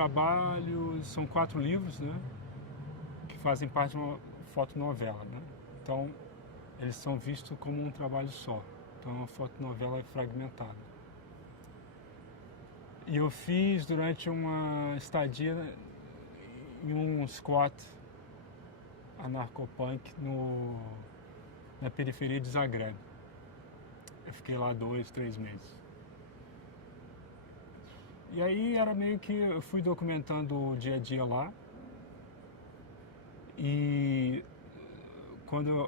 trabalho são 4 livros, né? Que fazem parte de uma fotonovela, né? Então, eles são vistos como um trabalho só. Então, uma fotonovela é fragmentada. E eu fiz durante uma estadia em um squat anarcopunk na periferia de Zagreb. Eu fiquei lá 2, 3 meses. E aí era meio que eu fui documentando o dia a dia lá. E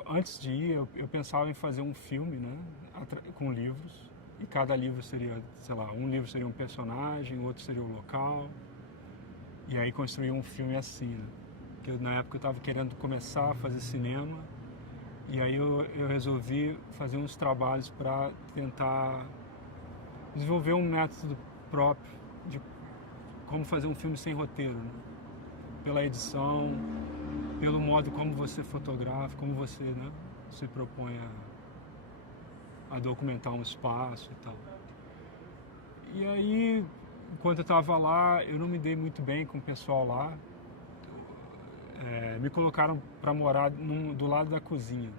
antes de ir, eu pensava em fazer um filme, né, com livros. E cada livro seria, sei lá, um livro seria um personagem, outro seria o local. E aí construir um filme assim, né? Porque na época eu estava querendo começar a fazer cinema. E aí eu resolvi fazer uns trabalhos para tentar desenvolver um método próprio de como fazer um filme sem roteiro, né? Pela edição, pelo modo como você fotografa, como você, né, se propõe a documentar um espaço e tal. E aí, enquanto eu estava lá, eu não me dei muito bem com o pessoal lá. Me colocaram para morar do lado da cozinha.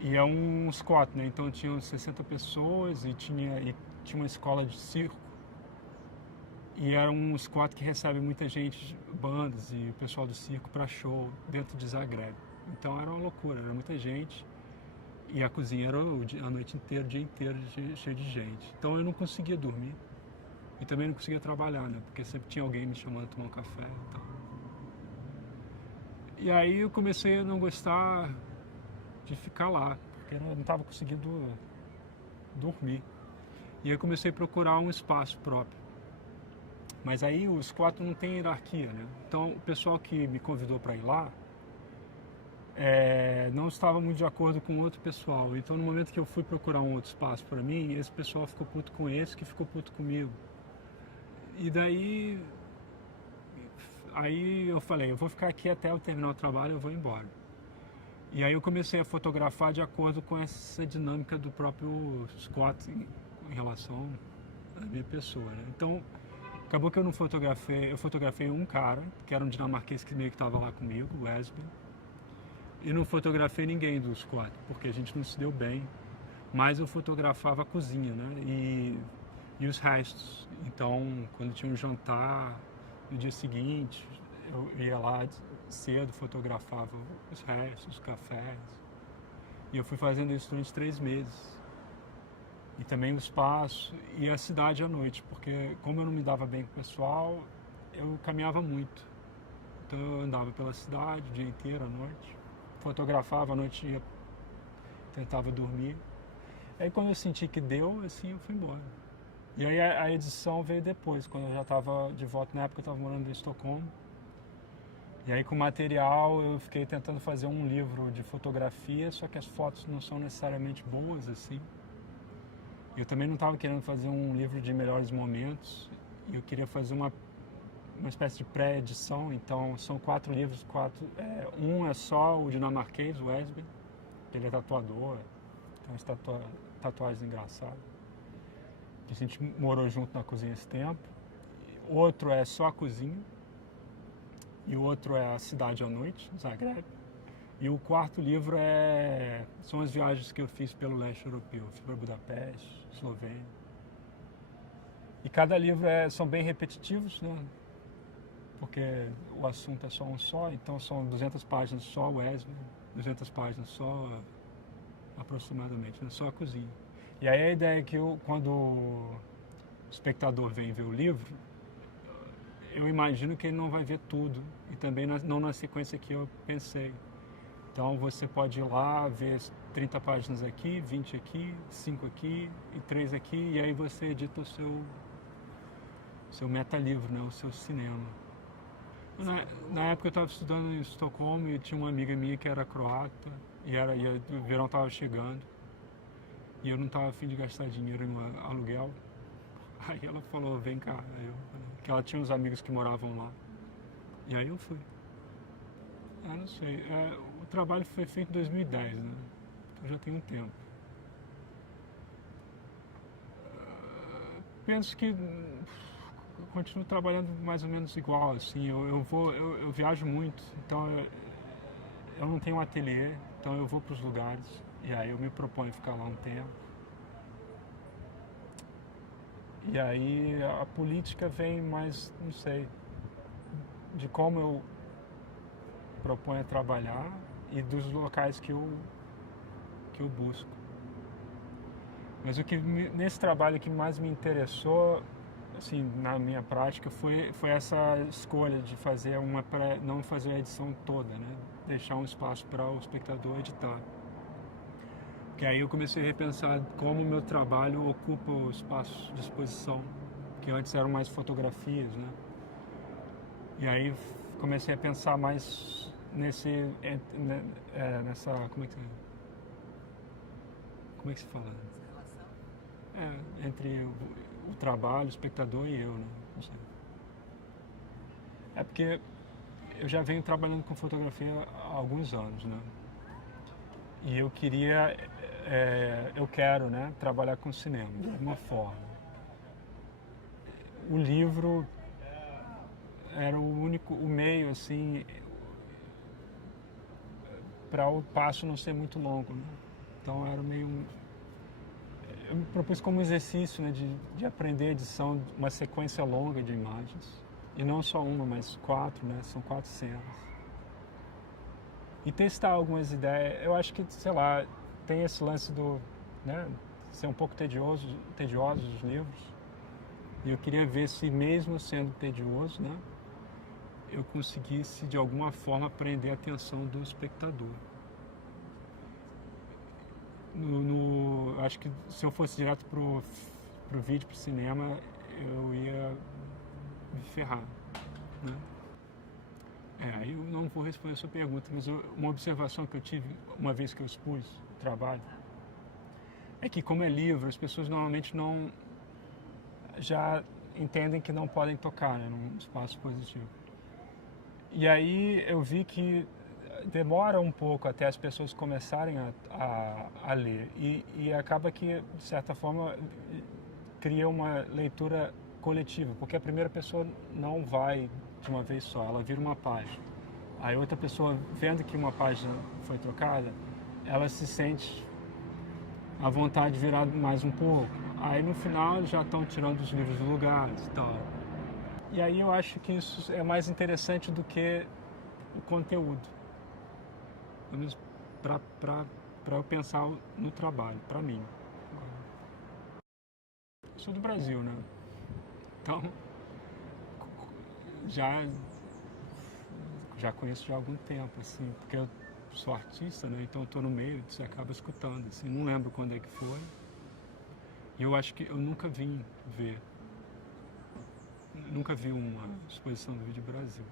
E é um squat, né? Então tinham 60 pessoas e tinha uma escola de circo. E era um squat que recebe muita gente, bandas e o pessoal do circo para show dentro de Zagreb. Então era uma loucura, era muita gente. E a cozinha era a noite inteira, o dia inteiro cheio de gente. Então eu não conseguia dormir. E também não conseguia trabalhar, né? Porque sempre tinha alguém me chamando para tomar um café e tal. E aí eu comecei a não gostar de ficar lá, porque eu não estava conseguindo dormir. E aí eu comecei a procurar um espaço próprio. Mas aí os 4 não tem hierarquia, né? Então o pessoal que me convidou para ir lá não estava muito de acordo com outro pessoal. Então no momento que eu fui procurar um outro espaço para mim, esse pessoal ficou puto com esse que ficou puto comigo. E daí eu falei, eu vou ficar aqui até eu terminar o trabalho, eu vou embora. E aí eu comecei a fotografar de acordo com essa dinâmica do próprio squat em relação à minha pessoa, né? Então acabou que eu não fotografei, eu fotografei um cara, que era um dinamarquês que meio que estava lá comigo, o Esben, e não fotografei ninguém do squat, porque a gente não se deu bem, mas eu fotografava a cozinha, né? E os restos. Então, quando tinha um jantar, no dia seguinte, eu ia lá cedo, fotografava os restos, os cafés. E eu fui fazendo isso durante 3 meses. E também o espaço e a cidade à noite, porque como eu não me dava bem com o pessoal, eu caminhava muito. Então eu andava pela cidade o dia inteiro, à noite. Fotografava à noite, tentava dormir. Aí quando eu senti que deu, assim, eu fui embora. E aí a edição veio depois, quando eu já estava de volta. Na época eu estava morando em Estocolmo. E aí com o material eu fiquei tentando fazer um livro de fotografia, só que as fotos não são necessariamente boas, assim. Eu também não estava querendo fazer um livro de melhores momentos. Eu queria fazer uma espécie de pré-edição. Então são 4 livros. Um é só o dinamarquês, o Esben. Ele é tatuador, tem umas tatuagens engraçadas. A gente morou junto na cozinha esse tempo. Outro é só a cozinha. E o outro é a cidade à noite, Zagreb. E o 4º livro são as viagens que eu fiz pelo leste europeu. Fui para Budapeste, Eslovênia. E cada livro são bem repetitivos, né? Porque o assunto é só um só. Então são 200 páginas só o Esben, 200 páginas só aproximadamente, né? Só a cozinha. E aí a ideia é que quando o espectador vem ver o livro, eu imagino que ele não vai ver tudo. E também não na sequência que eu pensei. Então você pode ir lá, ver 30 páginas aqui, 20 aqui, 5 aqui e 3 aqui, e aí você edita o seu metalivro, né? O seu cinema. Na época eu estava estudando em Estocolmo e tinha uma amiga minha que era croata, e o verão estava chegando, e eu não estava a fim de gastar dinheiro em aluguel. Aí ela falou, vem cá, que ela tinha uns amigos que moravam lá. E aí eu fui. Não sei, o trabalho foi feito em 2010, né? Então já tem um tempo. Penso que continuo trabalhando mais ou menos igual, assim, eu viajo muito, então eu não tenho um ateliê, então eu vou para os lugares e aí eu me proponho ficar lá um tempo. E aí a política vem mais, não sei, de como eu proponho trabalhar e dos locais que eu busco. Mas nesse trabalho que mais me interessou, assim, na minha prática, foi essa escolha de fazer não fazer a edição toda, né? Deixar um espaço para o espectador editar. Que aí eu comecei a repensar como o meu trabalho ocupa o espaço de exposição, que antes eram mais fotografias, né? E aí comecei a pensar mais nessa, como é que se fala? Entre o trabalho, o espectador e eu, né? Não sei. É porque eu já venho trabalhando com fotografia há alguns anos, né? E eu quero, né, trabalhar com cinema de alguma forma. O livro era o meio, assim, para o passo não ser muito longo, né? Então era eu me propus como exercício, né, de aprender edição, uma sequência longa de imagens. E não só uma, mas 4, né? São 4 cenas. E testar algumas ideias. Eu acho que, sei lá, tem esse lance né, ser um pouco tediosos os livros. E eu queria ver se mesmo sendo tedioso, né, eu conseguisse de alguma forma prender a atenção do espectador. Acho que se eu fosse direto pro vídeo, pro cinema, eu ia me ferrar, né? Aí eu não vou responder a sua pergunta, mas uma observação que eu tive uma vez que eu expus o trabalho é que, como é livro, as pessoas normalmente não já entendem que não podem tocar, né, num espaço positivo. E aí eu vi que demora um pouco até as pessoas começarem a ler e acaba que, de certa forma, cria uma leitura coletiva, porque a primeira pessoa não vai de uma vez só, ela vira uma página. Aí outra pessoa, vendo que uma página foi trocada, ela se sente à vontade de virar mais um pouco. Aí no final eles já estão tirando os livros do lugar e tal. E aí eu acho que isso é mais interessante do que o conteúdo. Pelo menos para eu pensar no trabalho, para mim. Eu sou do Brasil, né? Então já conheço já há algum tempo, assim, porque eu sou artista, né? Então eu tô no meio, você acaba escutando, assim, não lembro quando é que foi. E eu acho que eu nunca vim ver, nunca vi uma exposição do Vídeo Brasil.